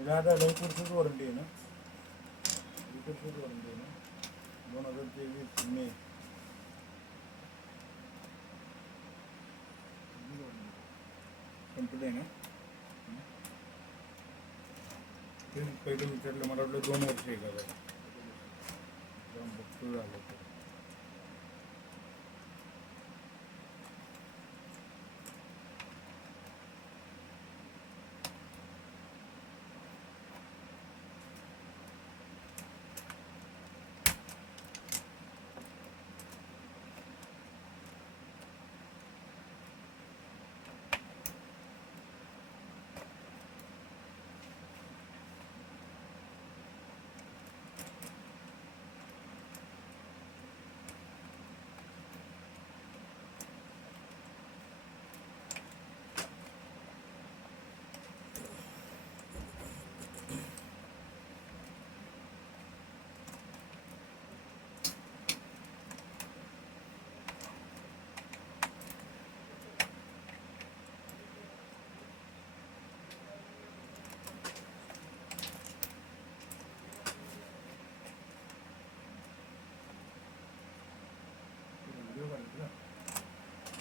आता लवकरच वॉरंटी आहे ना, लवकरच वॉरंटी आहे ना, 2023 मे. संपलं आहे ना. ते पहिलं विचारलं, मला वाटलं 2 वर्ष आहे का काय. बघतो झालं तर.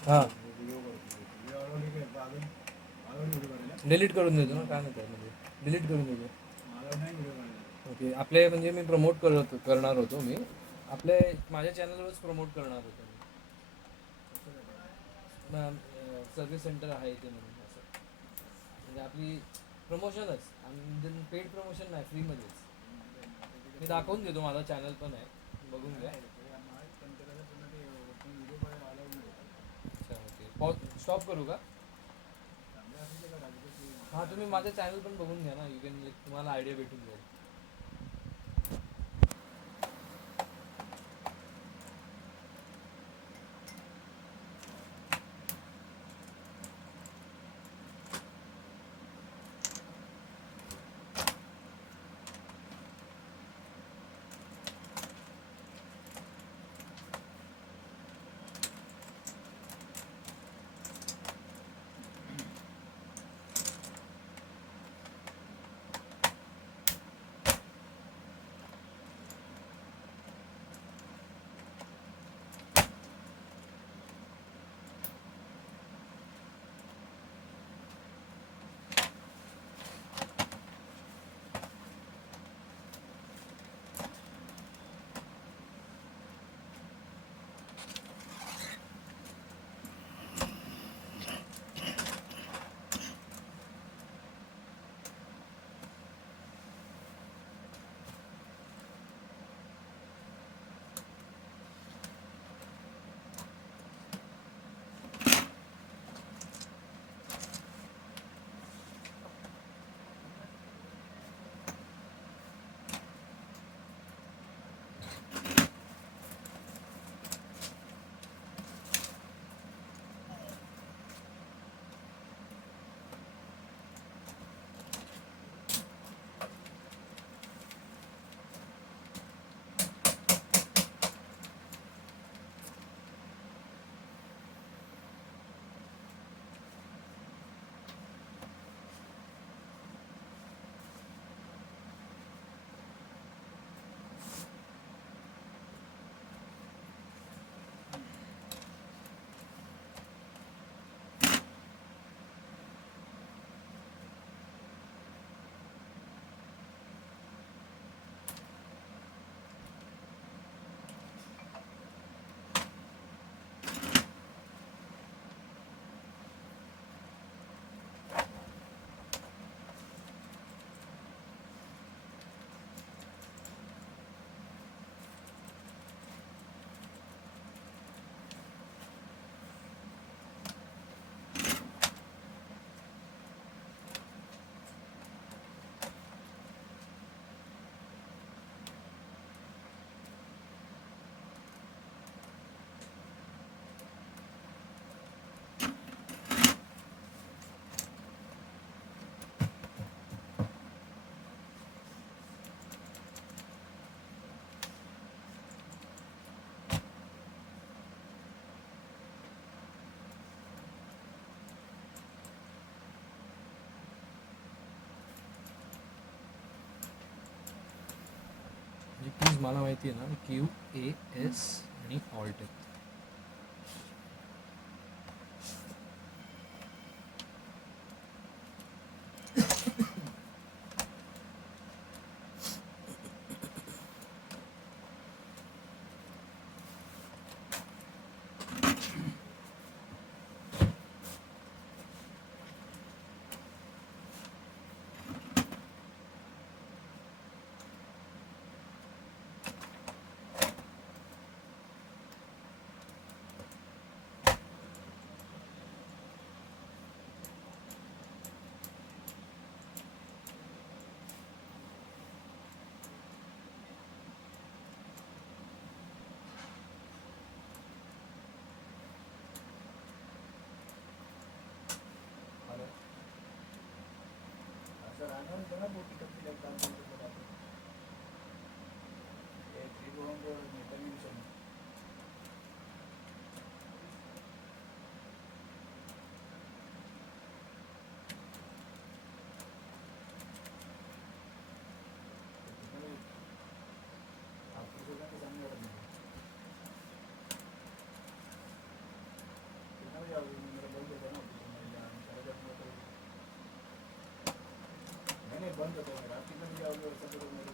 हां डिलीट करून देतो ना, काय म्हणतात म्हणजे डिलीट करून देतो. ओके, आपले म्हणजे मी प्रमोट करणार होतो मी आपले माझ्या चॅनलवरच प्रमोट करणार होतो मी. सर्व्हिस सेंटर आहे इथे म्हणून असं, म्हणजे आपली प्रमोशनच आणि पेड प्रमोशन नाही, फ्रीमध्येच. मी दाखवून देतो, माझा चॅनल पण आहे, बघून घ्या. अच्छा ओके, स्टॉप करू का? हां तुम्ही माझं चॅनल पण बघून घ्या ना, यू कॅन, तुम्हाला आयडिया भेटून जाईल. मला माहिती आहे ना, QAS आणि ऑल्ट आहे. असं राहणार बघा मोठी टक्की लागतात त्रिभुवन मेटामिशन आपकी जगह के सामने वाला नहीं कितना भी आओगे मेरा बंद होता है ना साढ़े 10 नहीं बंद होता है मेरा कितना भी आओगे वैसा करो